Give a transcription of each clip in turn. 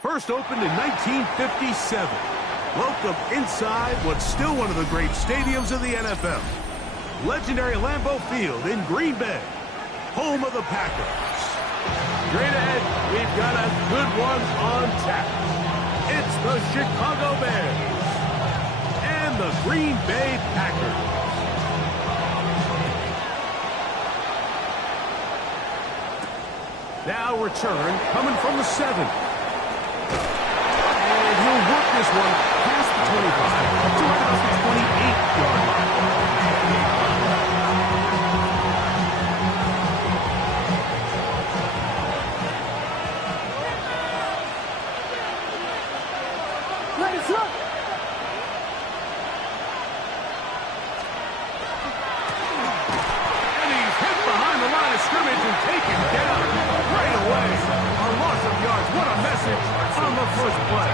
First opened in 1957. Welcome inside what's still one of the great stadiums of the NFL. Legendary Lambeau Field in Green Bay, home of the Packers. Straight ahead, we've got a good one on tap. It's the Chicago Bears and the Green Bay Packers. Now return coming from the 7. And he'll work this one past the 25 up to right about the 28-yard line. Let us look. And he's hit behind the line of scrimmage and taken down right away. A loss of yards. What a message on the first play.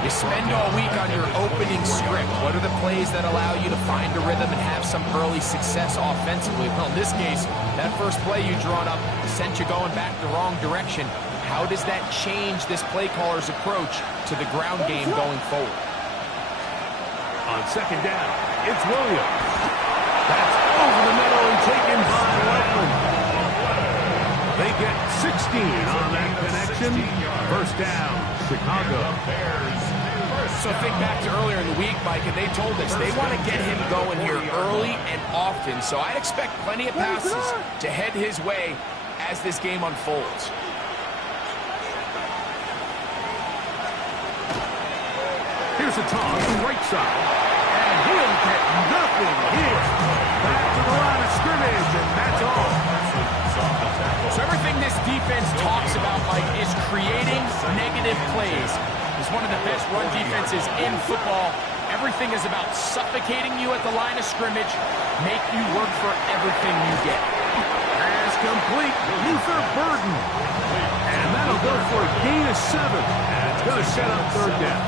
You spend all week on your opening script. What are the plays that allow you to find a rhythm and have some early success offensively? Well, in this case, that first play you drawn up sent you going back the wrong direction. How does that change this play caller's approach to the ground game going forward? On second down, it's Williams. That's over the middle and taken by Lakeland. They get 16 on that connection. First down, Chicago. So think back to earlier in the week, Mike, and they told us they want to get him going here early and often. So I'd expect plenty of passes to head his way as this game unfolds. Here's a toss to right side. And he'll get nothing here. Back to the line of scrimmage, and that's all. So everything this defense talks about, Mike, is creating negative plays. It's one of the best run defenses in football. Everything is about suffocating you at the line of scrimmage, make you work for everything you get. Pass complete. Luther Burden. And that'll go for a gain of 7. And it's going to set up third down.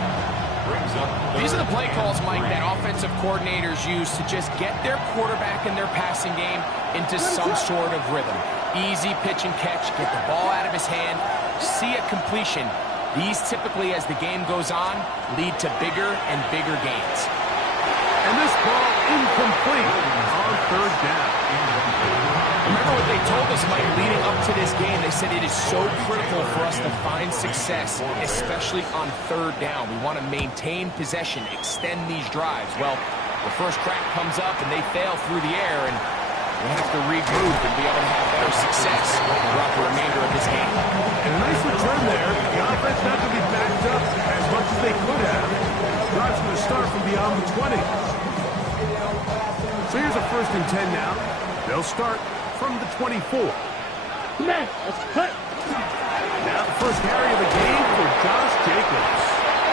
These are the play calls, Mike, that offensive coordinators use to just get their quarterback and their passing game into some sort of rhythm. Easy pitch and catch, get the ball out of his hand, see a completion. These typically, as the game goes on, lead to bigger and bigger gains. And this ball incomplete on third down. Remember what they told us, Mike, leading up to this game. They said it is so critical for us to find success, especially on third down. We want to maintain possession, extend these drives. Well, the first crack comes up and they fail through the air, and we have to regroup and be able to have better success throughout the remainder of this game. And a nice return there. The offense not to be backed up as much as they could have. Drive's going to start from beyond the 20. So here's a 1st and 10 now. They'll start from the 24. Man, let's cut. Now the first carry of the game for Josh Jacobs.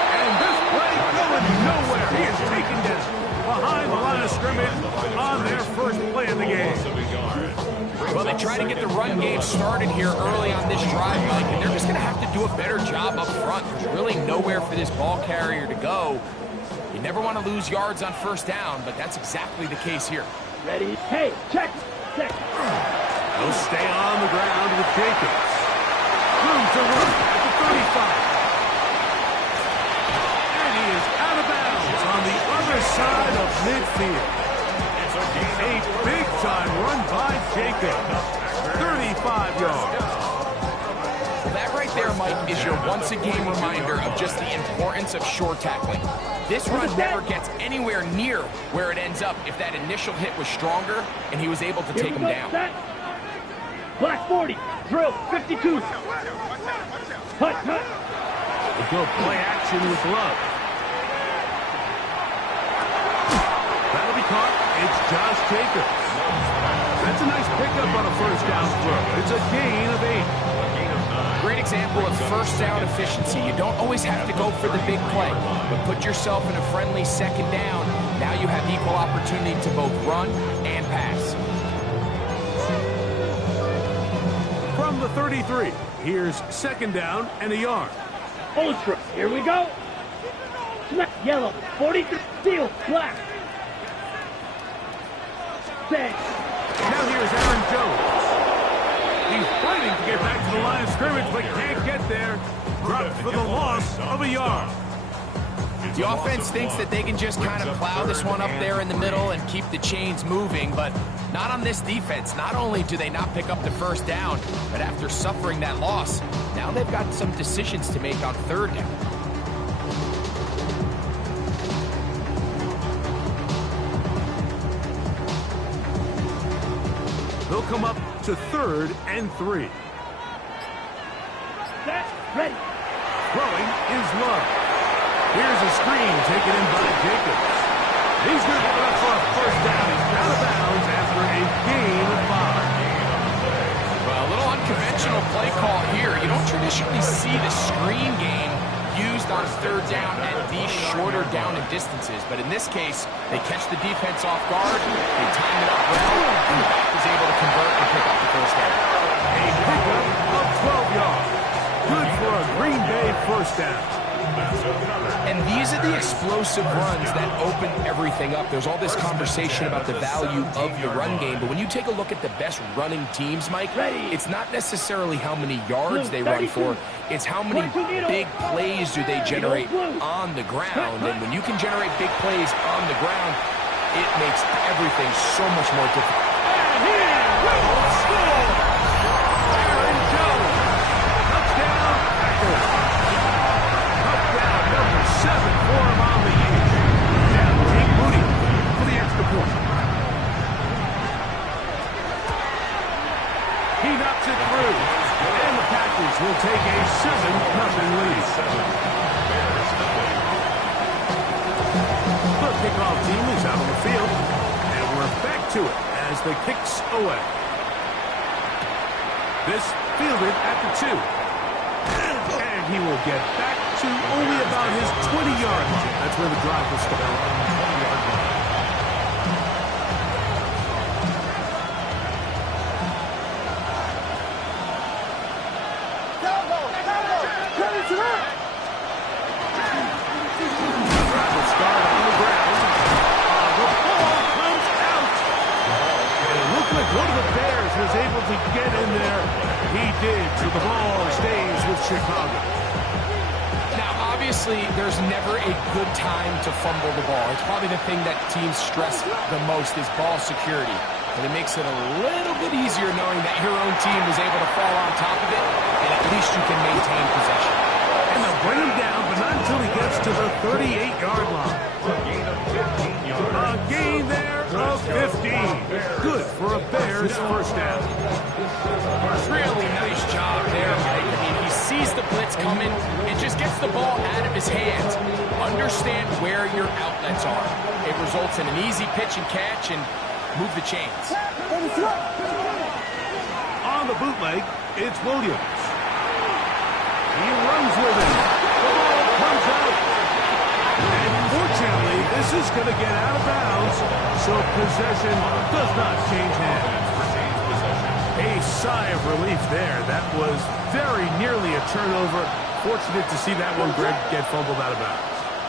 And this play going nowhere. He is taken down behind the line of scrimmage on their first play of the game. Well, they try to get the run game started here early on this drive, Mike, and they're just going to have to do a better job up front. There's really nowhere for this ball carrier to go. You never want to lose yards on first down, but that's exactly the case here. Ready? Hey, check. Check. He'll stay on the ground with Jacobs. Room to run at the 35. And he is out of bounds on the other side of midfield. A big-time run by Jacobs. 35 yards. Well, that right there, Mike, is your once-a-game reminder of just the importance of short tackling. This run never gets anywhere near where it ends up if that initial hit was stronger and he was able to take him down. Black 40, drill 52. Hut. We'll go play action with Love. That'll be caught. It's Josh Jacobs. That's a nice pickup on a first down throw. It's a gain of 8. Great example of first down efficiency. You don't always have to go for the big play, but put yourself in a friendly second down. Now you have equal opportunity to both run and pass. From the 33, here's second down and a yard. Ultra, here we go. Smack, yellow, 43, steel, black. Set. Now here's Aaron Jones. He's fighting to get back to the line of scrimmage, but can't get there. Dropped for the loss of a yard. The offense thinks that they can just kind of plow this one up there in the middle and keep the chains moving, but not on this defense. Not only do they not pick up the first down, but after suffering that loss, now they've got some decisions to make on third down. They'll come up to 3rd and 3. Set, ready. Throwing is Love. Here's a screen taken in by Jacobs. He's going to pick it up for a first down. He's out of bounds after a gain of 5. Well, a little unconventional play call here. You don't traditionally see the screen game used on third down at these shorter down and distances. But in this case, they catch the defense off guard, they time it up well, and the back is able to convert and pick up the first down. A pickup of 12 yards. Good for a Green Bay first down. And these are the explosive runs that open everything up. There's all this conversation about the value of the run game, but when you take a look at the best running teams, Mike, it's not necessarily how many yards they run for, it's how many big plays do they generate on the ground. And when you can generate big plays on the ground, it makes everything so much more difficult. And here will score! Aaron Jones. Touchdown, Packers. Touchdown number 7 for him on the year. Now Jake Moody for the extra point. He knocks it through. And the Packers will take a 7-0 lead. The kickoff team is out on the field. And we're back to it as the kicks away. This fielded at the 2. And he will get back to only about his 20-yard line. That's where the drive will start. One of the Bears was able to get in there. He did, so the ball stays with Chicago. Now, obviously, there's never a good time to fumble the ball. It's probably the thing that teams stress the most is ball security. But it makes it a little bit easier knowing that your own team was able to fall on top of it, and at least you can maintain possession. And they'll bring him down, but not until he gets to the 38-yard line. A gain there of 15. Good for a Bears first down. Really nice job there, Mike. I mean, he sees the blitz coming and just gets the ball out of his hands. Understand where your outlets are. It results in an easy pitch and catch and move the chains. On the bootleg, it's Williams. He runs with it. The ball comes out. And fortunately, this is going to get out of bounds, so possession does not change hands. A sigh of relief there. That was very nearly a turnover. Fortunate to see that one, Greg, get fumbled out of bounds.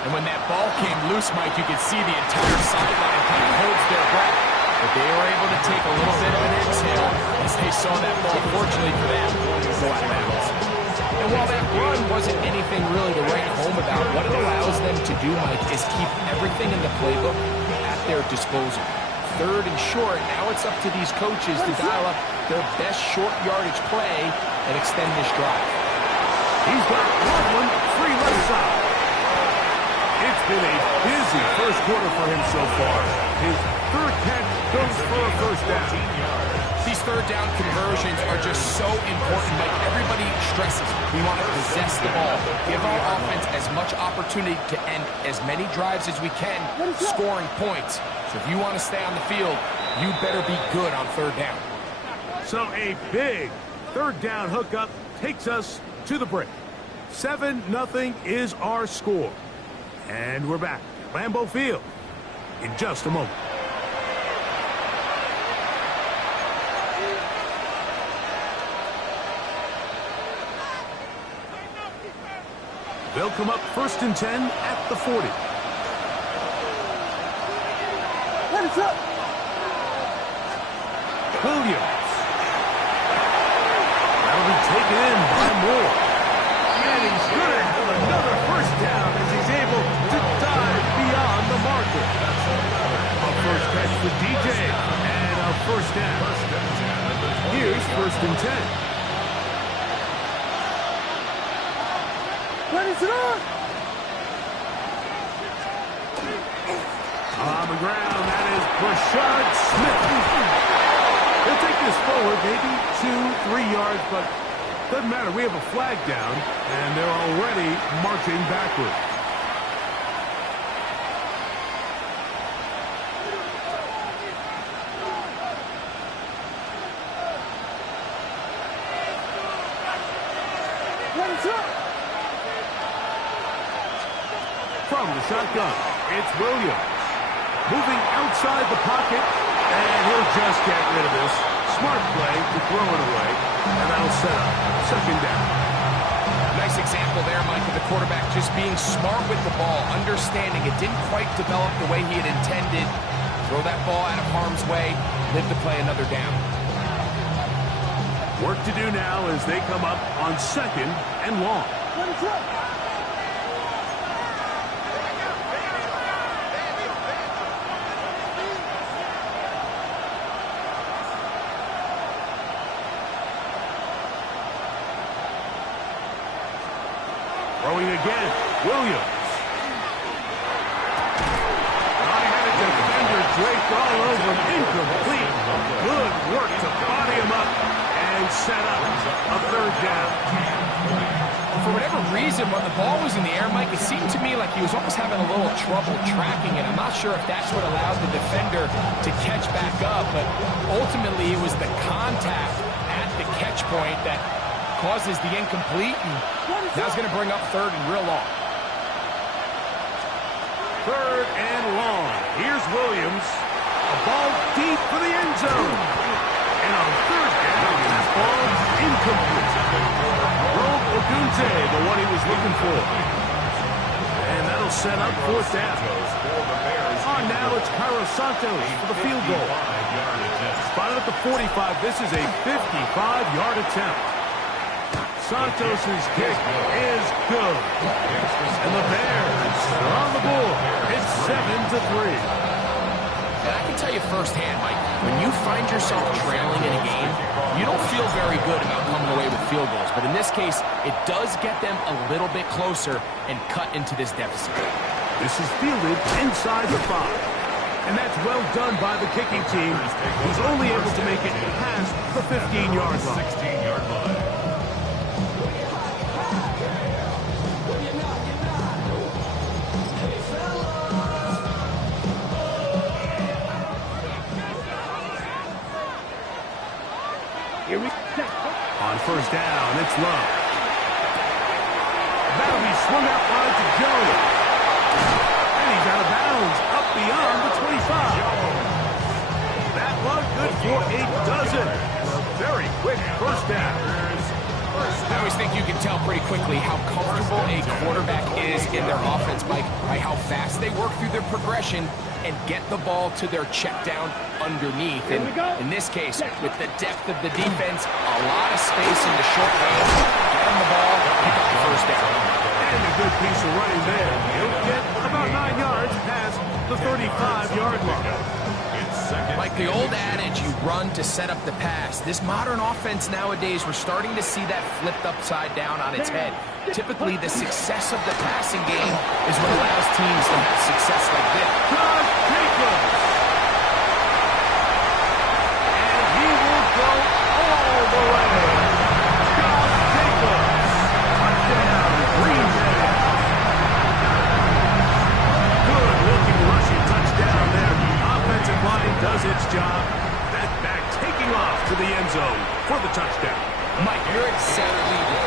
And when that ball came loose, Mike, you could see the entire sideline kind of holds their breath. But they were able to take a little bit of an exhale as they saw that ball, fortunately for them, go out of bounds. And while that run wasn't anything really to write home about, what it allows them to do, Mike, is keep everything in the playbook at their disposal. Third and short, now it's up to these coaches to dial up their best short yardage play and extend this drive. He's got Loveland free left side. It's been a busy first quarter for him so far. His third catch goes for a first down. These third down conversions are just so important. Like everybody stresses, we want to possess the ball, give our offense as much opportunity to end as many drives as we can, scoring points. So if you want to stay on the field, you better be good on third down. So a big third down hookup takes us to the break. 7-0 is our score. And we're back at Lambeau Field in just a moment. They'll come up 1st and 10 at the 40. Let us up. Williams. That'll be taken in by Moore. And he's good for another first down as he's able to dive beyond the marker. A first catch for DJ and a first down. Here's 1st and 10. What is it on? On the ground, that is Rashad Smith. He'll take this forward, maybe 2-3 yards, but doesn't matter. We have a flag down, and they're already marching backward. What is up? From the shotgun, it's Williams. Moving outside the pocket, and he'll just get rid of this. Smart play to throw it away, and that'll set up 2nd down. Nice example there, Mike, of the quarterback just being smart with the ball, understanding it didn't quite develop the way he had intended. Throw that ball out of harm's way, live to play another down. Work to do now as they come up on 2nd and long. What is up? Throwing again, Williams. I had a defender draped all over him, incomplete. Good work to body him up and set up a 3rd down. For whatever reason, when the ball was in the air, Mike, it seemed to me like he was almost having a little trouble tracking it. I'm not sure if that's what allowed the defender to catch back up, but ultimately it was the contact at the catch point that causes the incomplete, and now it's going to bring up 3rd and real long. 3rd and long. Here's Williams. A ball deep for the end zone. And on 3rd down, that ball incomplete. Rogue Odunze, the one he was looking for. And that'll set up 4th down. On now, it's Cairo Santos for the field goal. Spotted at the 45. This is a 55-yard attempt. Santos' kick is good. And the Bears are on the board. It's 7-3. And I can tell you firsthand, Mike, when you find yourself trailing in a game, you don't feel very good about coming away with field goals. But in this case, it does get them a little bit closer and cut into this deficit. This is fielded inside the 5. And that's well done by the kicking team, who's only able to make it past the 15-yard line. 16-yard line. Here we go. On 1st down, it's Love. That'll be swung out wide to Jones. And he's out of bounds, up beyond the 25. That one good for a dozen. A very quick 1st down. I always think you can tell pretty quickly how comfortable a quarterback is in their offense, Mike, by how fast they work through their progression and get the ball to their check down underneath. And in this case, with the depth of the defense, a lot of space in the short range, get them the ball, pick up the 1st down. And a good piece of running there. He'll get about 9 yards past the 35-yard line. Like the old adage, you run to set up the pass. This modern offense nowadays, we're starting to see that flipped upside down on its head. Typically, the success of the passing game is what allows teams to have success like this. Josh Jacobs. And he will go all the way. Josh Jacobs. Touchdown, Green Bay. Good-looking rushing touchdown there. Offensive line does its job. That back taking off to the end zone for the touchdown. Mike, you're exactly right.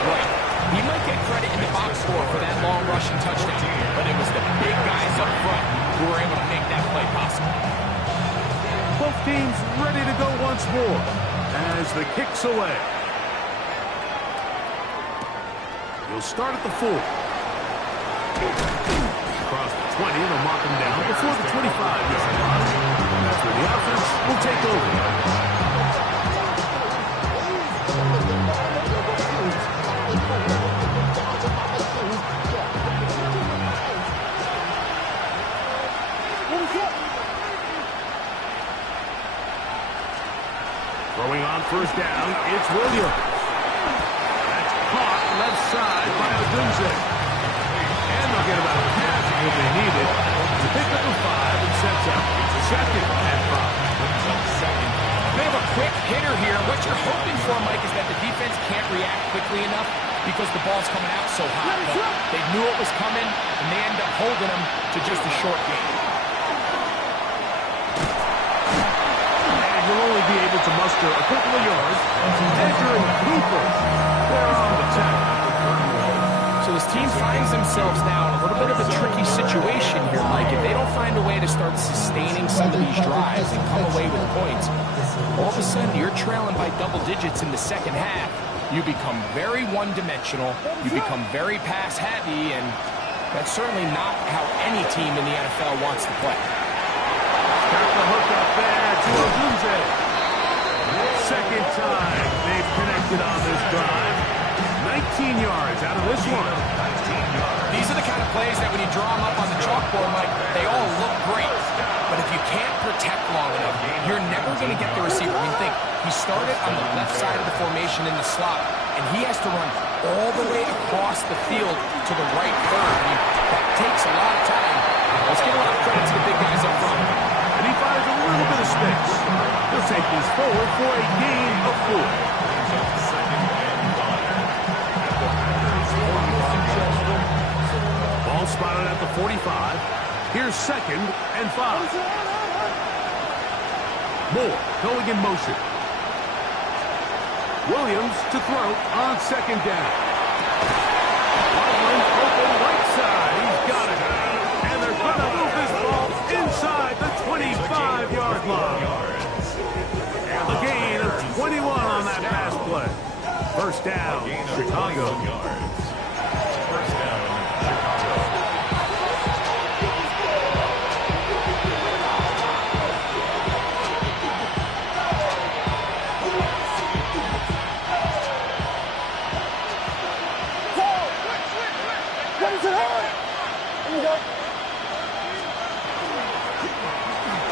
in the box score for that long rushing touchdown. But it was the big guys up front who were able to make that play possible. Both teams ready to go once more as the kick's away. He'll start at the 4. Across the 20, they'll mark him down before the 25-yard line. That's where the offense will take over. Throwing on first down, it's Williams. That's caught left side by Odunze. And they'll get about half of what they needed to pick up a 5 and sets up second and 5. They have a quick hitter here. What you're hoping for, Mike, is that the defense can't react quickly enough because the ball's coming out so hot. But they knew it was coming, and they end up holding them to just a short game. You'll only be able to muster a couple of yards. Edger and Cooper, they're on the tackle. So this team finds themselves now in a little bit of a tricky situation here, Mike. If they don't find a way to start sustaining some of these drives and come away with points, all of a sudden you're trailing by double digits in the second half. You become very one-dimensional. You become very pass-heavy, and that's certainly not how any team in the NFL wants to play. Got the hook up there to Odunze. Second time they've connected on this drive. 19 yards out of this one. These are the kind of plays that when you draw them up on the chalkboard, Mike, they all look great. But if you can't protect long enough, you're never going to get the receiver. I mean, think, he started on the left side of the formation in the slot, and he has to run all the way across the field to the right third. I mean, that takes a lot of time. Let's give a lot of credit to the big guys up front. And he finds a little bit of space. He'll take this forward for a gain of 4. Ball spotted at the 45. Here's second and 5. Moore going in motion. Williams to throw on second down. Loveland open right side. He's got it. And they're going to move this ball inside the 25-yard line. And the gain of 21 on that pass play. First down, Chicago.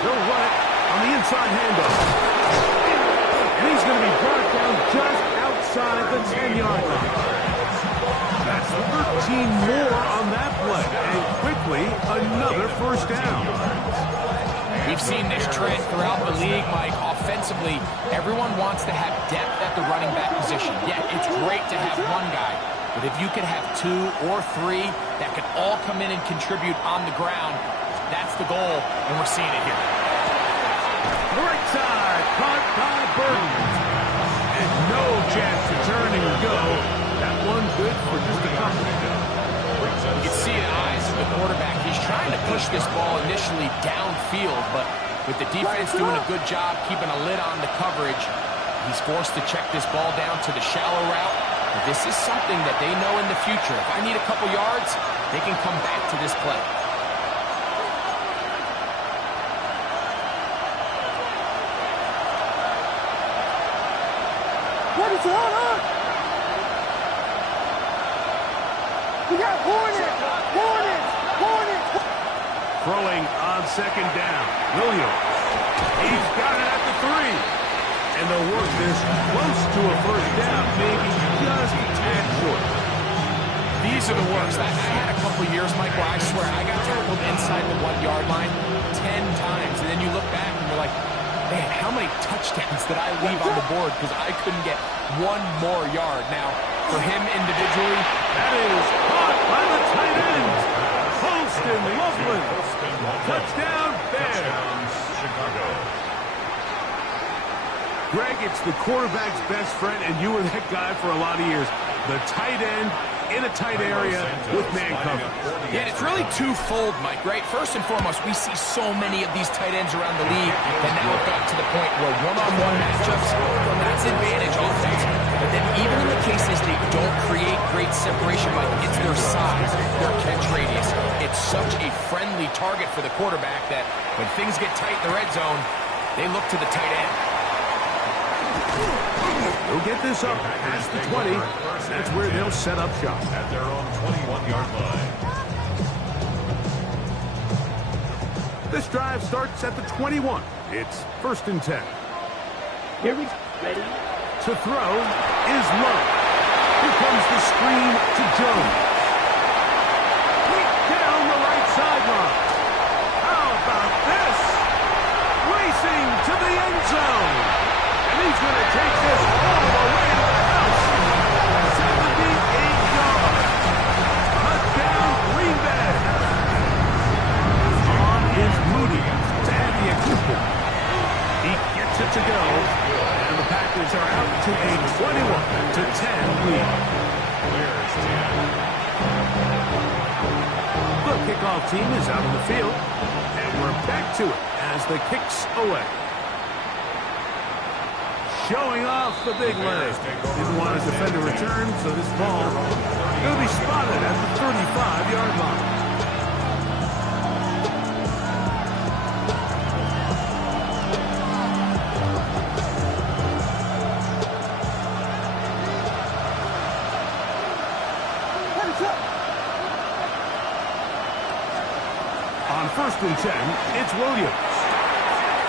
They'll run it on the inside handoff. And he's going to be brought down just outside the 10-yard line. That's 13 more on that play. And quickly, another first down. We've seen this trend throughout the league, Mike. Offensively, everyone wants to have depth at the running back position. Yeah, it's great to have one guy. But if you could have 2 or 3 that could all come in and contribute on the ground, that's the goal, and we're seeing it here. Right side, caught by Burton. And no chance to turn and go. That one good for just a couple. You can see in the eyes of the quarterback. He's trying to push this ball initially downfield, but with the defense doing a good job keeping a lid on the coverage, he's forced to check this ball down to the shallow route. But this is something that they know in the future. If I need a couple yards, they can come back to this play. What is on? We got Hornet! Throwing on second down. Williams. He's got it at the 3. And they'll work this close to a first down, maybe just a tad short. These are the worst. I had a couple years, Mike, where I swear I got tackled inside the 1-yard line 10 times. And then you look back and you're like, man, how many touchdowns did I leave on the board because I couldn't get one more yard? Now, for him individually, that is caught by the tight end. Holston Loveland. Touchdown, Bears. Chicago. Greg, it's the quarterback's best friend, and you were that guy for a lot of years. The tight end in a tight area with man cover. Yeah, it's really twofold, Mike, right? First and foremost, we see so many of these tight ends around the league that now have gotten to the point where one-on-one matchups, that's advantage offense. But then even in the cases they don't create great separation, Mike, it's their size, their catch radius. It's such a friendly target for the quarterback that when things get tight in the red zone, they look to the tight end. They'll get this up past the 20. That's where they'll set up shop. At their own 21-yard line. This drive starts at the 21. It's 1st and 10. Here we go. Ready? To throw is Lowe. Here comes the screen to Jones. Down the right sideline. How about this? Racing to the end zone. And he's going to take this all the way to the house. 78 yards. Touchdown, Green Bay. On is Moody to add the extra. He gets it to go. And the Packers are out to a 21-10 lead. Where's 10? The kickoff team is out on the field. And we're back to it as the kick's away. Showing off the big leg. Didn't want his defender return, so this ball will be spotted at the 35-yard line. On 1st and 10, it's Williams.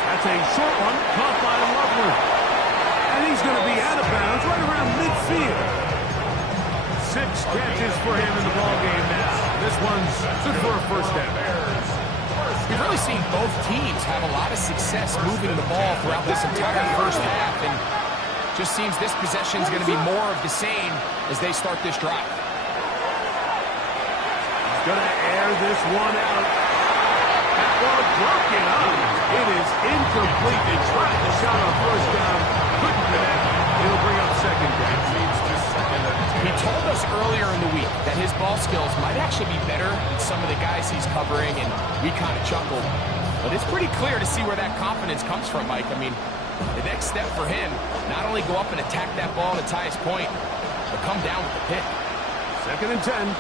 That's a short one, caught by Loveland. And he's going to be out of bounds right around midfield. 6 catches for him in the ballgame now. This one's good for a first down. We've really seen both teams have a lot of success moving the ball throughout this entire first half, and just seems this possession is going to be more of the same as they start this drive. He's going to air this one out. That ball broken up. It is incomplete. They tried the shot on first down. Couldn't connect. It'll bring up second down. He told us earlier in the week that his ball skills might actually be better than some of the guys he's covering, and we kind of chuckled. But it's pretty clear to see where that confidence comes from, Mike. I mean, the next step for him, not only go up and attack that ball at its highest point, but come down with the pick. 2nd and 10.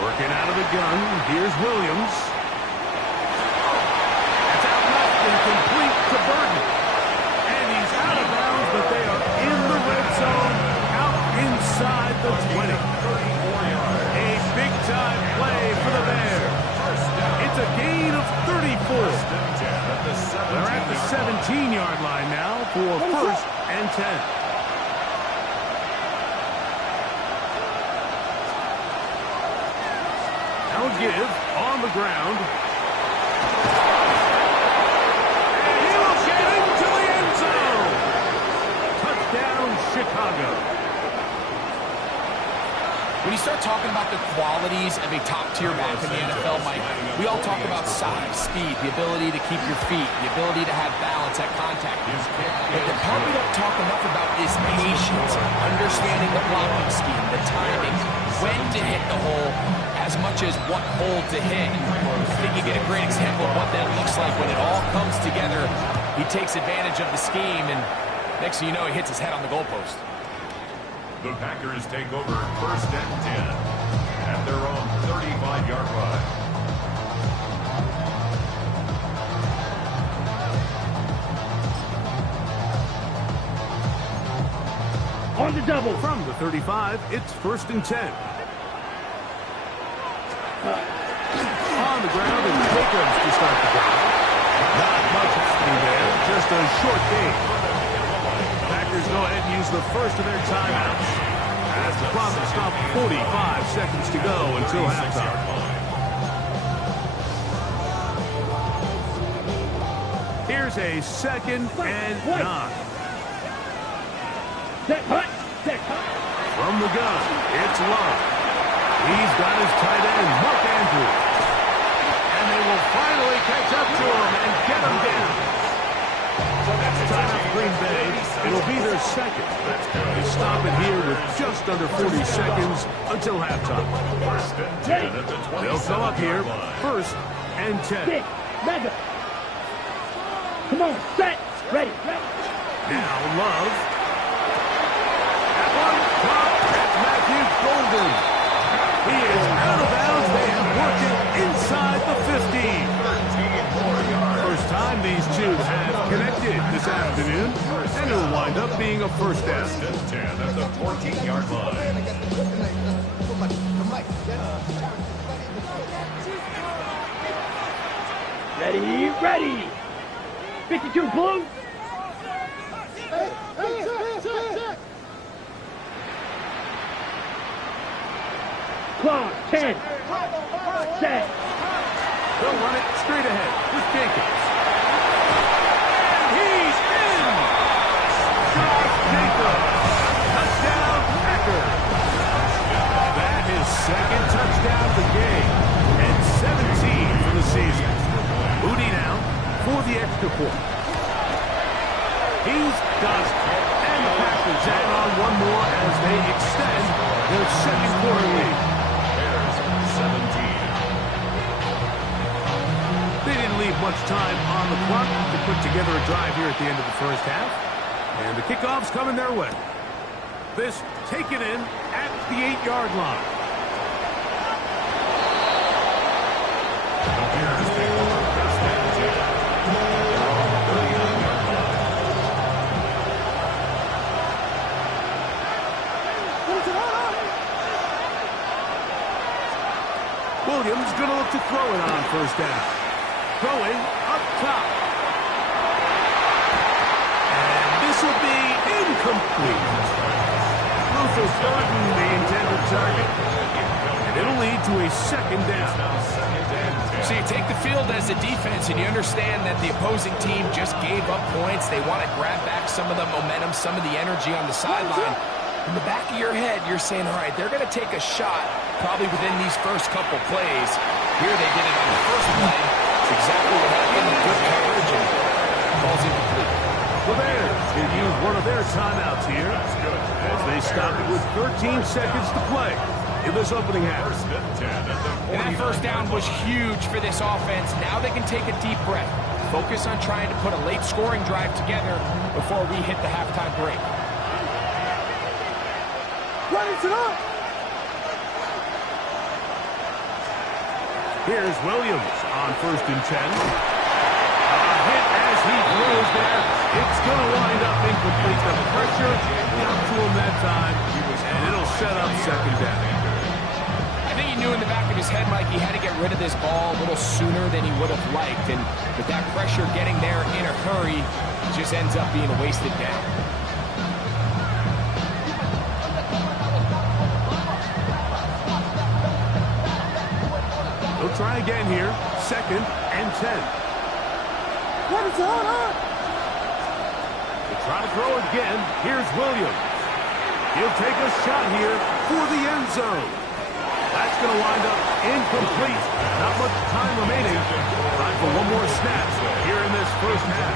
Working out of the gun. Here's Williams. That's out left and complete to Burton. And he's out of bounds, but they are in the red zone, out inside the 20. A big-time play for the Bears. It's a gain of 34. They're at the 17-yard line now for 1st and 10. Give on the ground. And he will get into the end zone. Touchdown, Chicago. When you start talking about the qualities of a top-tier back in the NFL, Mike, we all talk about size, speed, the ability to keep your feet, the ability to have balance at contact. But the part we don't talk enough about is patience, understanding the blocking scheme, the timing, when to hit the hole, as much as what hole to hit. I think you get a great example of what that looks like when it all comes together. He takes advantage of the scheme, and next thing you know, he hits his head on the goalpost. The Packers take over 1st and 10 at their own 35-yard line. On the double. From the 35, it's 1st and 10. On the ground is Jacobs to start the drive. Not much happening there, just a short game. Packers go ahead and use the first of their timeouts as the clock will stop 45 seconds to go until halftime. Here's a 2nd and 9. Set hut. Set hut. From the gun, it's Love. He's got his tight end, Mark Andrews. And they will finally catch up to him and get him down. So that's time Green Bay. It'll be their second. They stop it here with just under 40 seconds until halftime. They'll come up here, 1st and 10. Kick, Mega. Come on, set, ready. Now Love. That one, caught at Matthew Golden. He is out of bounds. They have worked it inside the 15. First time these two have connected this afternoon, and it'll wind up being a first down. 10 at the 14-yard line. Ready. 52 blue. Clock, 10. Set. They'll run it straight ahead with Jacobs. And he's in! Josh Jacobs. Touchdown, Packers. That is second touchdown of the game and 17 for the season. Moody now for the extra point. He's got it. And the Packers add on one more as they extend their second quarter lead. Bears 17. They didn't leave much time on the clock to put together a drive here at the end of the first half. And the kickoff's coming their way. This taken in at the 8-yard line. The Bears take over 1st and 10. They're on the 39-yard line. Williams going to look to throw it on 1st down. Throwing up top. And this will be incomplete. Luther Burton, the intended target. And it'll lead to a 2nd down. So you take the field as a defense and you understand that the opposing team just gave up points. They want to grab back some of the momentum, some of the energy on the sideline. In the back of your head, you're saying, all right, they're going to take a shot probably within these first couple plays. Here they did it on the first play. It's exactly what happened. Good coverage and falls incomplete. The Bears can use one of their timeouts here as they stop it with 13 seconds to play in this opening half. And that first down was huge for this offense. Now they can take a deep breath. Focus on trying to put a late scoring drive together before we hit the halftime break. Here's Williams on 1st and 10. A hit as he throws there. It's going to wind up incomplete. The pressure got to him that time, and it'll set up 2nd down. I think he knew in the back of his head, Mike, he had to get rid of this ball a little sooner than he would have liked. And with that pressure getting there in a hurry, it just ends up being a wasted down. They'll try again here. 2nd and 10. They'll try to throw again. Here's Williams. He'll take a shot here for the end zone. That's going to wind up incomplete. Not much time remaining. Time for one more snap here in this first half.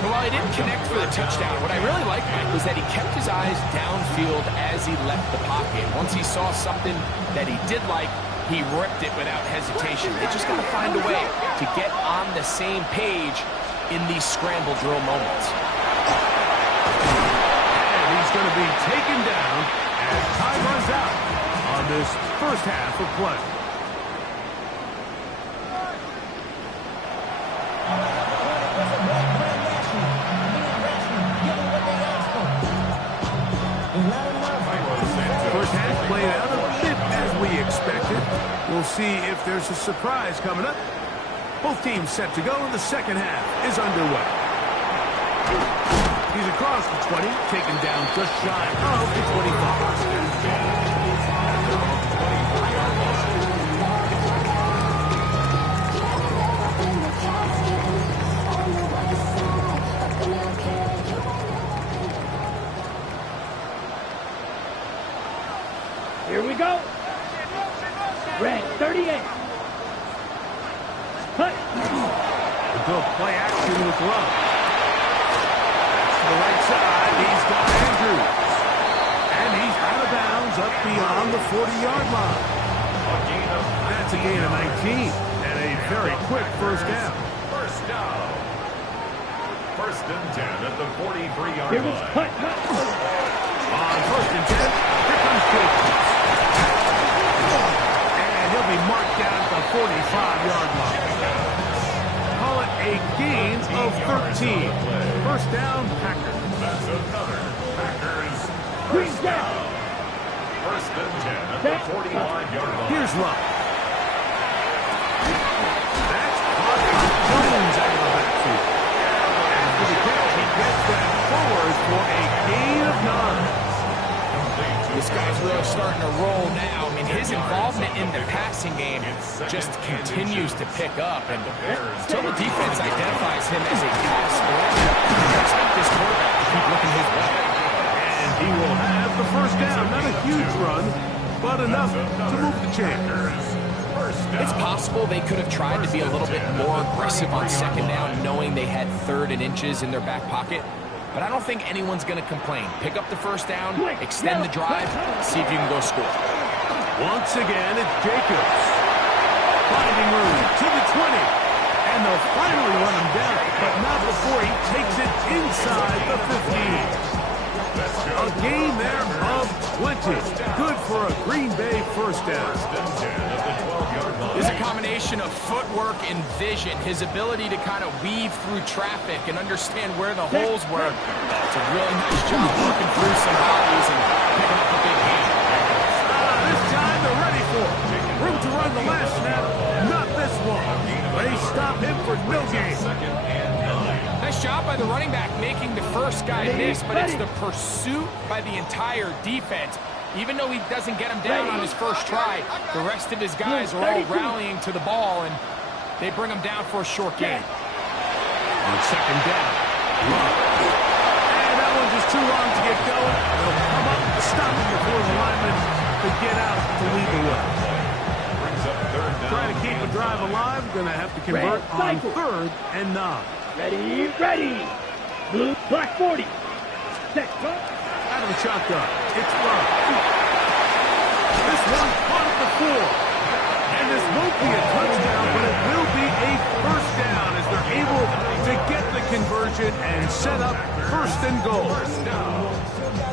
But while he didn't connect for the touchdown, what I really liked, Mike, was that he kept his eyes downfield as he left the pocket. Once he saw something that he did like, he ripped it without hesitation. They just got to find a way to get on the same page in these scramble drill moments. And he's going to be taken down as time runs out on this first half of play. First half played out a bit as we expected. We'll see if there's a surprise coming up. Both teams set to go, and the second half is underway. He's across the 20, taken down just shy of the 25. Here we go. Red 38. Cut. We'll go play action with Love. to the right side. He's got Andrews. And he's out of bounds up beyond the 40-yard line. That's a gain of 19 and a very quick first down. First down. First and 10 at the 43-yard Here was line. cut. On first and 10, here comes Jacobs. And he'll be marked down at the 45-yard line. Call it a gain of 13. First down, Packers. That's another Packers Green first down. down. First and 10 at the 45-yard line. Here's Luck. That's caught by Jones out of the backfield. After the catch, he gets that forward for a gain of 9. This guy's really starting to roll now. I mean, his involvement in the passing game just continues to pick up. And until the defense identifies him as a pass threat, you expect this quarterback to keep looking his way. And he will have the first down. Not a huge run, but enough to move the chain. It's possible they could have tried to be a little bit more aggressive on second down, knowing they had 3rd and inches in their back pocket. But I don't think anyone's going to complain. Pick up the first down, extend the drive, see if you can go score. Once again, it's Jacobs. Finding room to the 20. And they'll finally run him down, but not before he takes it inside the 15. A gain there of 20. Good for a Green Bay first down. There's a combination of footwork and vision, his ability to kind of weave through traffic and understand where the holes were. It's a really nice job working through some bodies and picking up a big gain. This time they're ready for it. Room to run the last snap, not this one. They stop him for no gain. Nice job by the running back making the first guy miss, but it's the pursuit by the entire defense. Even though he doesn't get him down on his first try, the rest of his guys are all rallying to the ball, and they bring him down for a short gain. On second down, Love. And that one's just too long to get going. They'll come up and stop him before the lineman could get out to lead the way. Trying to keep a drive alive, going to have to convert on 3rd and 9. Ready. Blue, black 40. Set, go. Out of the shotgun, it's Love. This one caught at the 4. And this won't be a touchdown, but it will be a first down as they're able to get the conversion and set up 1st and goal.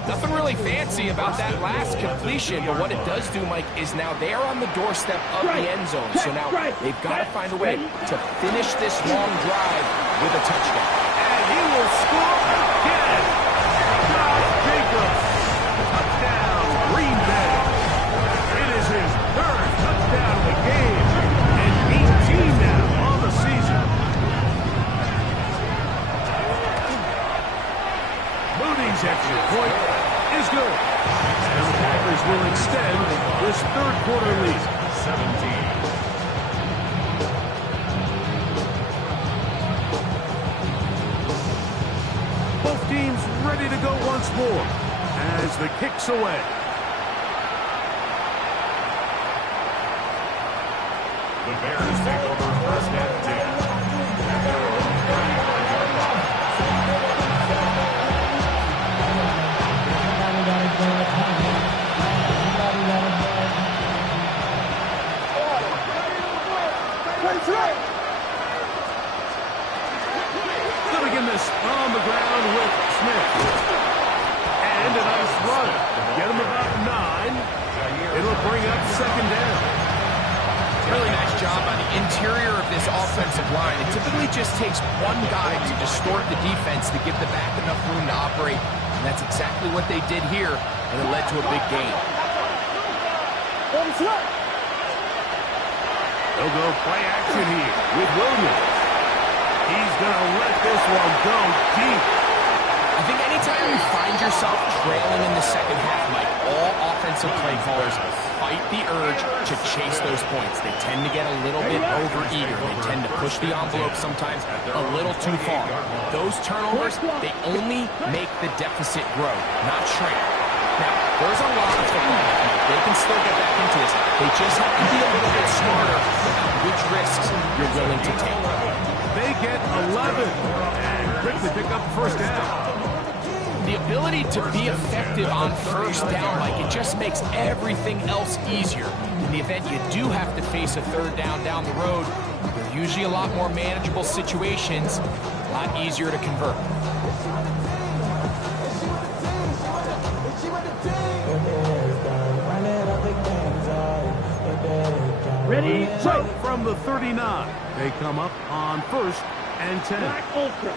Nothing really fancy about that last completion, but what it does do, Mike, is now they are on the doorstep of the end zone. So now they've got to find a way to finish this long drive with a touchdown. And he will score again. Josh Jacobs. Touchdown, Green Bay. It is his 3rd touchdown of the game and 18 now on the season. Moody's extra point is good. And the Packers will extend this 3rd quarter lead. 17. Both teams ready to go once more as the kick's away. The Bears take over 1st and 10. At their own 35-yard line. They'll begin this on the ground with Smith. And a nice run. Get him about 9. It'll bring up 2nd down. Really nice job on the interior of this offensive line. It typically just takes one guy to distort the defense to give the back enough room to operate. And that's exactly what they did here, and it led to a big gain. They'll go play action here with Williams. He's going to let this one go deep. I think anytime you find yourself trailing in the second half, Mike, all offensive play callers fight the urge to chase those points. They tend to get a little bit overeager. They tend to push the envelope sometimes a little too far. Those turnovers, they only make the deficit grow, not shrink. Now, there's a lot of football. They can still get back into this. They just have to be a little bit smarter about which risks you're willing to take. They get 11 and quickly pick up the first down. The ability to be effective on first down, Mike, it just makes everything else easier. In the event you do have to face a third down down the road, they're usually a lot more manageable situations, a lot easier to convert. Ready? So from the 39, they come up on 1st and 10. Black Ultra.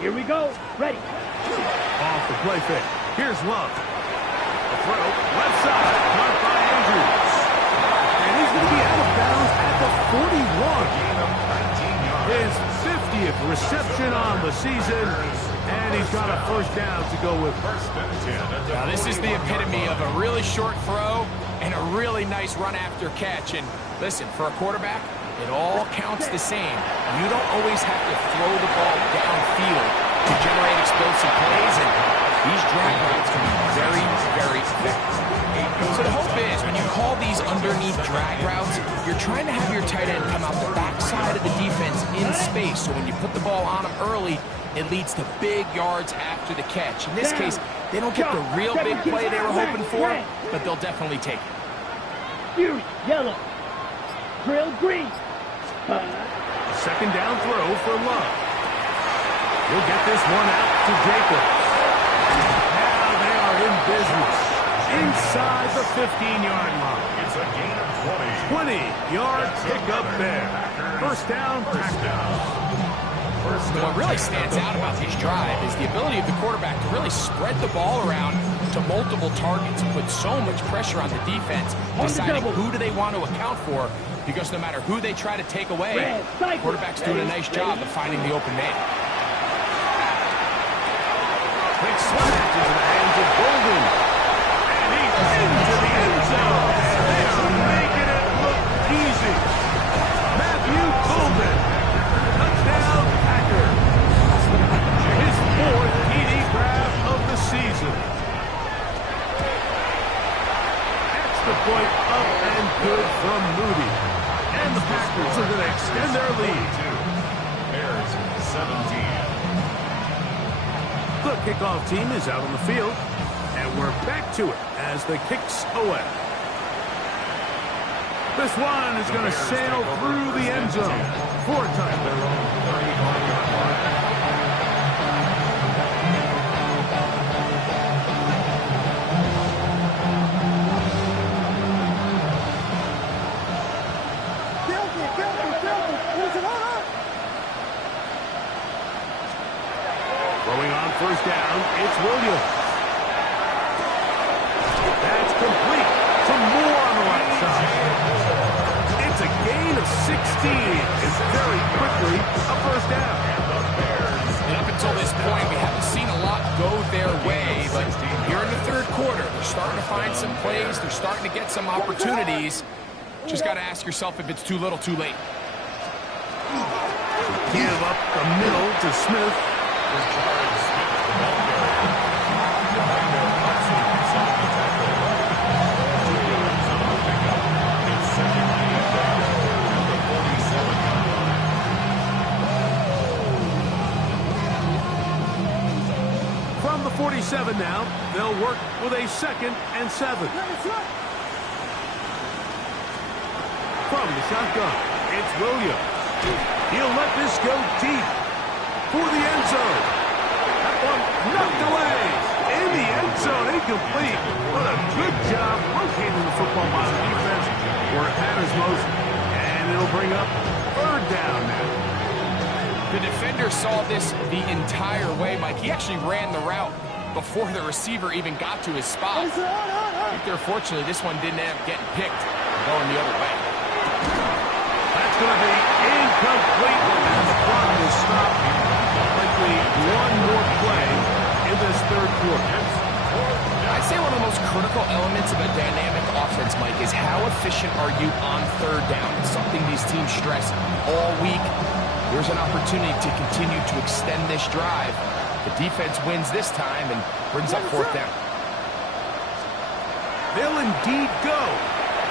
Here we go. Ready. Off the play fake. Here's Love. A throw, left side, caught by Andrews. And he's going to be out of bounds at the 41. Gain of 19 yards. His 50th reception on the season, and he's got a first down to go with. First and 10 at the Now, this is the epitome of a really short throw and a really nice run after catch. And listen, for a quarterback, it all counts the same. You don't always have to throw the ball downfield to generate explosive plays, and these drag routes can be very, very effective. So the hope is, when you call these underneath drag routes, you're trying to have your tight end come out the backside of the defense in space, so when you put the ball on him early, it leads to big yards after the catch. In this case, they don't get the real big play they were hoping for, but they'll definitely take it. Fuse yellow. Drill green. Second down throw for Love. He'll get this one out to Jacobs. Now they are in business. Inside the 15-yard line. It's a gain of 20. 20-yard pickup there. First down, What really stands out about this drive is the ability of the quarterback to really spread the ball around to multiple targets and put so much pressure on the defense, deciding who do they want to account for, because no matter who they try to take away, the quarterback's doing a nice job of finding the open man. quick smash into the hands of Golden. And he's into the end zone. They are making it look easy. Matthew Golden. Touchdown, Packers. His 4th TD grab of the season. Extra point up and good from Moody. And the Packers are going to extend their lead. Bears 17. The kickoff team is out on the field, and we're back to it as the kicks away. This one is going to sail through the end zone for a touchdown. Throwing on first down, it's Williams. That's complete. Some more on the right side. It's a gain of 16. It's very quickly a first down. And up until this point, we haven't seen a lot go their way, but here in the third quarter, they're starting to find some plays. They're starting to get some opportunities. Just got to ask yourself if it's too little, too late. Give up the middle to Smith. From the 47 now, they'll work with a 2nd and 7. From the shotgun, it's Williams. He'll let this go deep for the end zone. That one knocked away in the end zone, incomplete. What a good job locating the football by the defense where it matters most. And it'll bring up 3rd down now. The defender saw this the entire way, Mike. He actually ran the route before the receiver even got to his spot. I think they're fortunately this one didn't end up getting picked going the other way. That's going to be incomplete, and the clock will stop. Likely one more play in this third quarter. I'd say one of the most critical elements of a dynamic offense, Mike, is how efficient are you on 3rd down. It's something these teams stress all week. There's an opportunity to continue to extend this drive. The defense wins this time and brings up 4th down. They'll indeed go.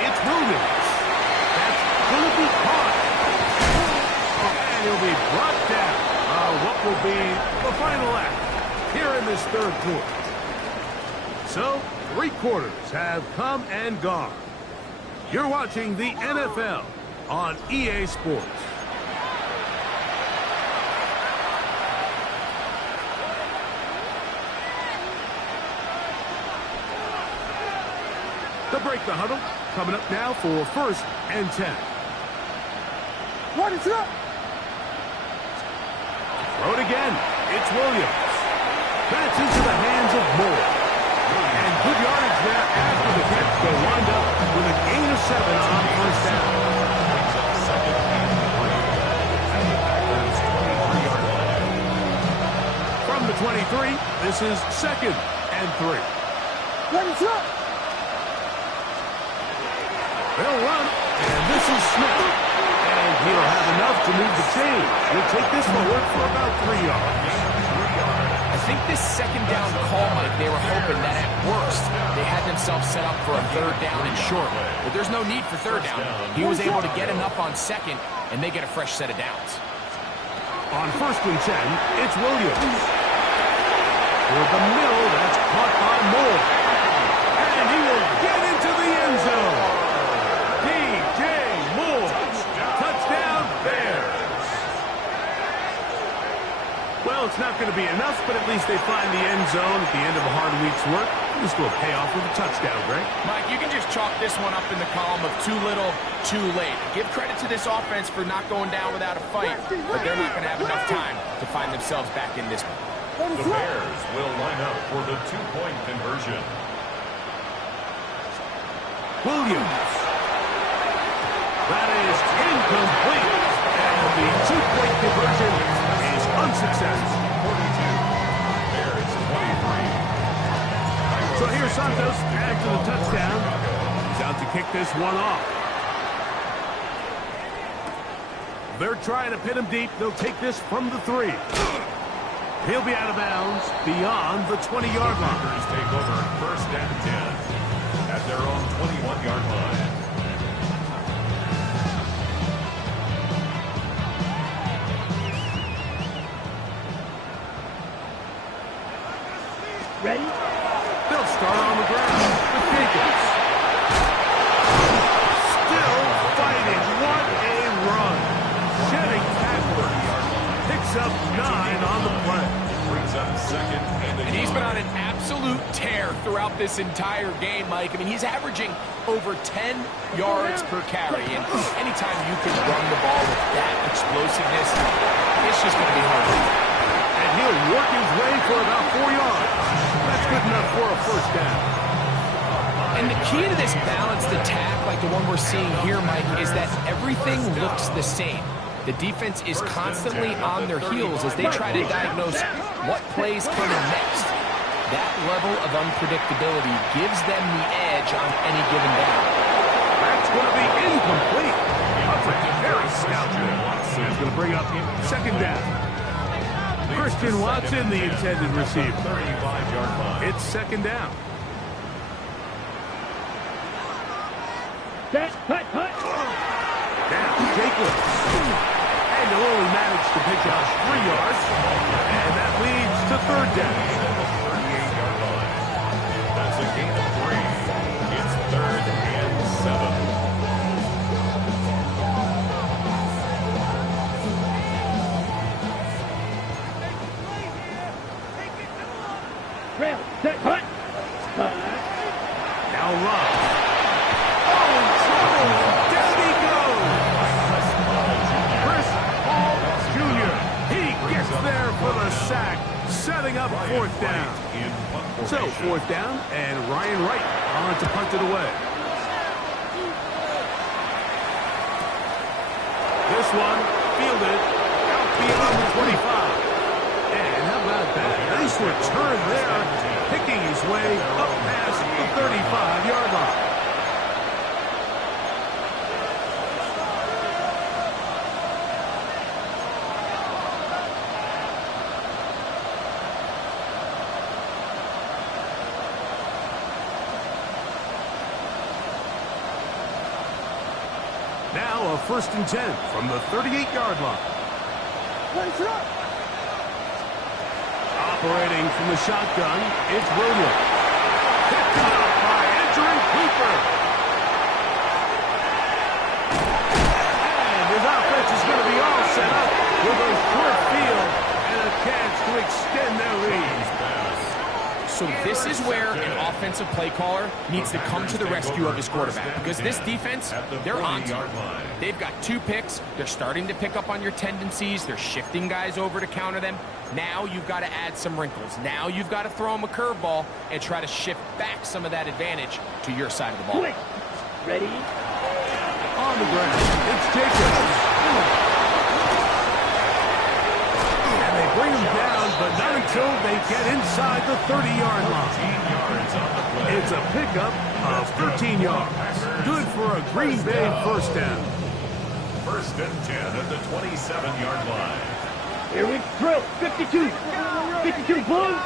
It's Williams. That's going to be caught. And he'll be brought down. What will be the final act? here in this third quarter. So, 3 quarters have come and gone. You're watching the NFL on EA Sports. To break the huddle, coming up now for 1st and 10. What is up? Throw it again. It's Williams. That's into the hands of Moore. And good yardage there after the catch. They'll wind up with a gain of 7 on 1st down. From the 23, this is 2nd and 3. What is up? They'll run, and this is Smith. And he'll have enough to move the chains. He'll take this forward for about 3 yards. I think this 2nd down call, Mike, they were hoping that at worst they had themselves set up for a 3rd down and short. But there's no need for 3rd down. He was able to get enough on 2nd, and they get a fresh set of downs. On 1st and 10, it's Williams. For the middle, that's caught by Moore. And he will get into the end zone. DJ Moore. Touchdown, Bears. Well, it's not going to be enough, but at least they find the end zone at the end of a hard week's work. This will pay off with a touchdown, Greg. Mike, you can just chalk this one up in the column of too little, too late. Give credit to this offense for not going down without a fight, but they're not going to have enough time to find themselves back in this one. The Bears will line up for the 2-point conversion. Williams. That is incomplete. And the 2-point conversion is unsuccessful. 42. Bears 23. So here's Santos after the touchdown. He's out to kick this one off. They're trying to pin him deep. They'll take this from the 3. He'll be out of bounds beyond the 20-yard line. Packers take over 1st and 10 at their own 21-yard line. Ready? They'll start on the ground with Jacobs. Still fighting. What a run. Shedding backward. Picks up 9 on the play. Brings up 2nd And he's been on an absolute tear throughout this entire game, Mike. I mean, he's averaging over 10 yards per carry. And anytime you can run the ball with that explosiveness, it's just going to be hard. And he'll work his way for about 4 yards. That's good enough for a 1st down. And the key to this balanced attack, like the one we're seeing here, Mike, is that everything looks the same. The defense is constantly on their heels as they try to diagnose what plays coming next. That level of unpredictability gives them the edge on any given down. That's going to be incomplete. That's a very stout. He's going to bring up 2nd down. Christian Watson, the intended receiver. 35-yard line. It's 2nd down. Set, hut, hut. Now, Jacobs. And he'll only manage to pick up 3 yards. And that leads to 3rd down. 38-yard line. That's a gain of 3. It's 3rd and 7. Rail, set, hut. Now Love. Oh, in trouble. Down he goes. Chris Paul Jr. He gets there for the sack, setting up 4th down. So 4th down, and Ryan Wright on to punt it away. This one fielded out beyond the 25. And how about that? Nice return there, picking his way up past the 35-yard line. Now a 1st and 10 from the 38-yard line. Place it up. Operating from the shotgun, it's Williams. Picked up by entering Cooper. And his offense is going to be all set up with a short field and a chance to extend their lead. So this is where an offensive play caller needs to come to the rescue of his quarterback, because this defense, they're on to it. They've got 2 picks. They're starting to pick up on your tendencies. They're shifting guys over to counter them. Now you've got to add some wrinkles. Now you've got to throw them a curveball and try to shift back some of that advantage to your side of the ball. Ready? On the ground, it's Jacobs. Bring him down, but not until they get inside the 30-yard line. It's a pickup of 13 yards. Good for a Green Bay first down. First and 10 at the 27-yard line. Here we drill. 52. 52 blue.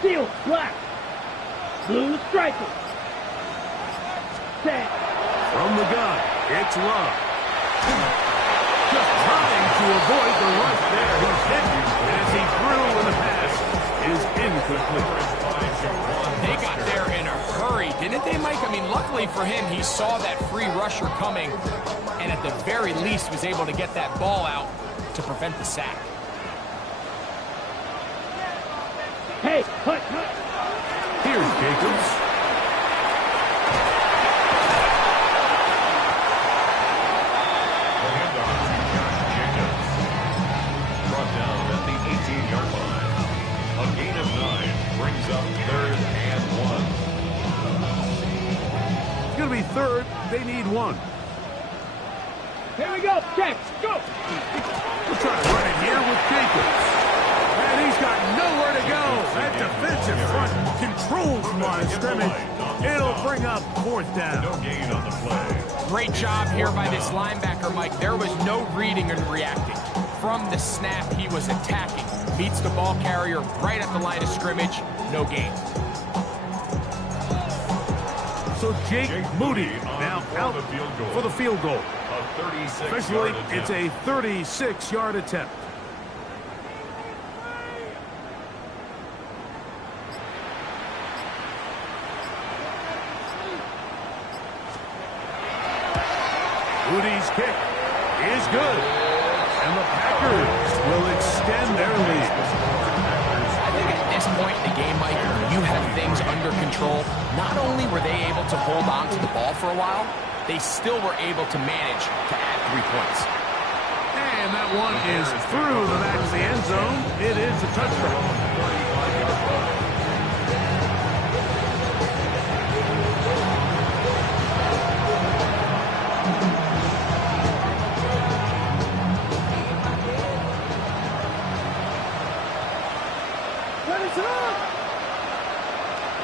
Steel black. Blue striker. Set. From the gun, it's Love. Just trying to avoid the rush there. He's hit as he threw when the pass is incomplete. They got there in a hurry, didn't they, Mike? I mean, luckily for him, he saw that free rusher coming and at the very least was able to get that ball out to prevent the sack. Hey, hut. Here's Jacobs. Third, they need 1. Here we go. Check. Go. We'll try to run it here with Jacobs. And he's got nowhere to go. That defensive front controls the line of scrimmage. It'll bring up 4th down. No gain on the play. Great job here by this linebacker, Mike. There was no reading and reacting. From the snap, he was attacking. Beats the ball carrier right at the line of scrimmage. No gain. So Jake Moody now out for the field goal. Officially, it's a 36-yard attempt. Moody's kick is good. And the Packers will extend their lead. I think at this point in the game, Mike, you have things under control. Not only were they able to hold on to the ball for a while, they still were able to manage to add 3 points. And that one is through the back of the end zone. It is a touchdown.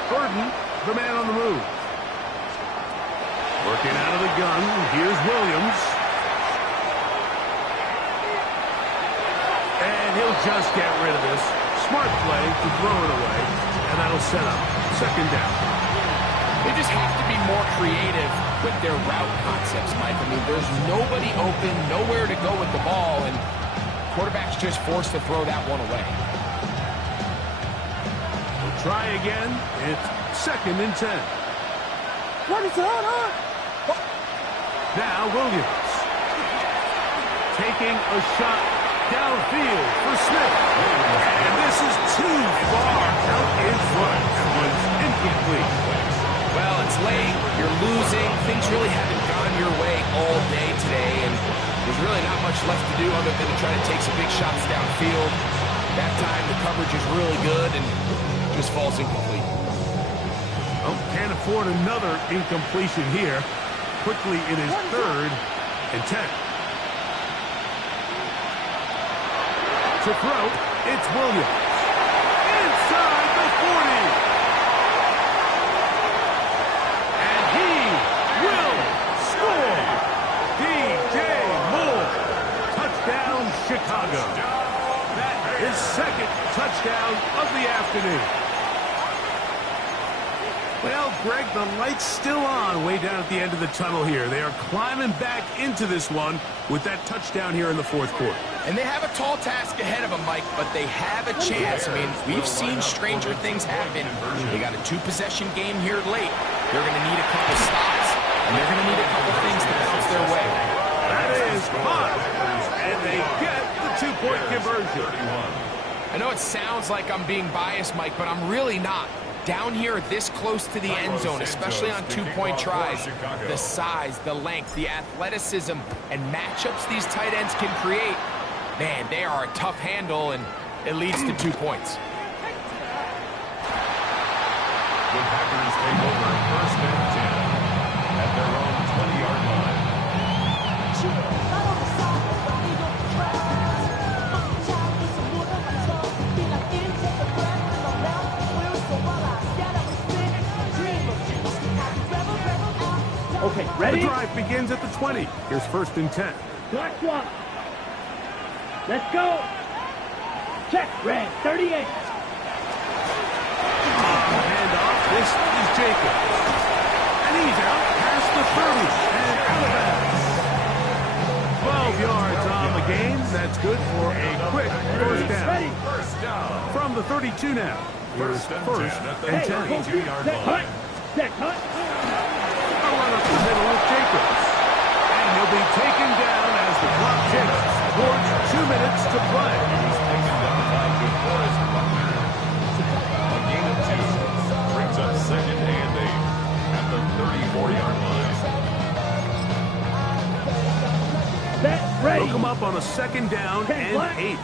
Burton, the man on the move. Working out of the gun. Here's Williams. And he'll just get rid of this. Smart play to throw it away. And that'll set up 2nd down. They just have to be more creative with their route concepts, Mike. I mean, there's nobody open, nowhere to go with the ball, and quarterback's just forced to throw that one away. Try again. It's 2nd and 10. What is on? Now Williams. Taking a shot downfield for Smith. And this is too far out in front. That was incomplete. Well, it's late. You're losing. Things really haven't gone your way all day today, and there's really not much left to do other than to try to take some big shots downfield. That time the coverage is really good and just falls incomplete. Oh, can't afford another incompletion here. Quickly in his 3rd and 10. To throw, it's Williams. Inside the 40. And he will score. DJ Moore. Touchdown, Chicago. That is 2nd touchdown of the afternoon. Well, Greg, the light's still on way down at the end of the tunnel here. They are climbing back into this one with that touchdown here in the 4th quarter. And they have a tall task ahead of them, Mike, but they have a chance. I mean, we've seen stranger things happen. They got a 2-possession game here late. They're going to need a couple stops, and they're going to need a couple things to bounce their way. That is caught, and they get the 2-point conversion. I know it sounds like I'm being biased, Mike, but I'm really not. Down here this close to the end zone, especially on 2-point tries, the size, the length, the athleticism, and matchups these tight ends can create, man, they are a tough handle, and it leads to 2 points. The Packers take over first and 10 at their own 20-yard line. Okay, ready? The drive begins at the 20. Here's first and 10. Clock swap. Let's go. Check, red, 38. Handoff. This is Jacobs. And he's out past the 30 and out of bounds. 12 yards on the game. That's good for a quick first down. Ready? From the 32 now. Here's first and 10. 22-yard line. Set, cut. A run up the middle with Jacobs. And he'll be taken down as the clock ticks towards 2 minutes to play. He was taken down by DeForest Buckner. A gain of 2 brings up second and 8 at the 34-yard line. Set, ready. They'll come up on a second down and 8.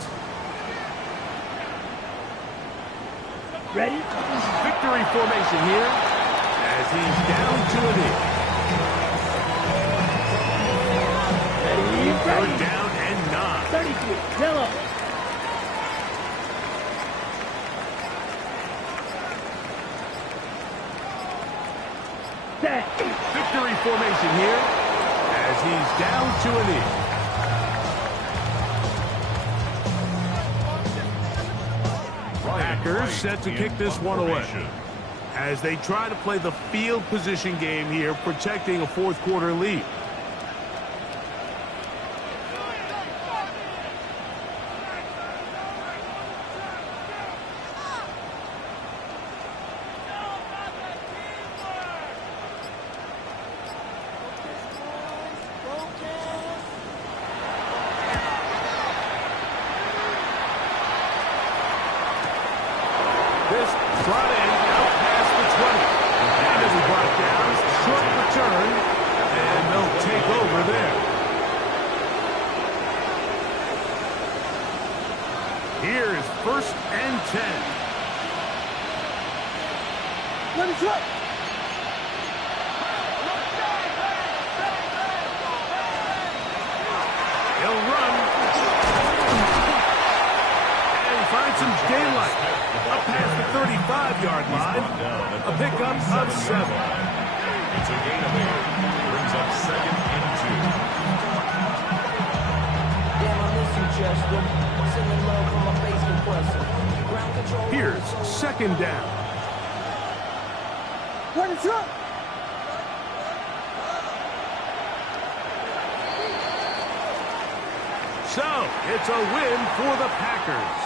Ready? Victory formation here as he's down to a knee. Ready? Third down and 9. 33, yellow. Set. Victory formation here as he's down to a knee. Packers set to kick this one away as they try to play the field position game here, protecting a fourth-quarter lead. This brought in out past the 20. And as he brought down, short return, and they'll take over there. Here is first and 10. Let me try. He'll run. And find some daylight. Up past the 35-yard line. A pickup of 7. It's a gain of 8. Brings up second and 2. Here's second down. What is up? So, it's a win for the Packers.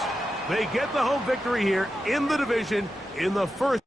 They get the home victory here in the division in the first.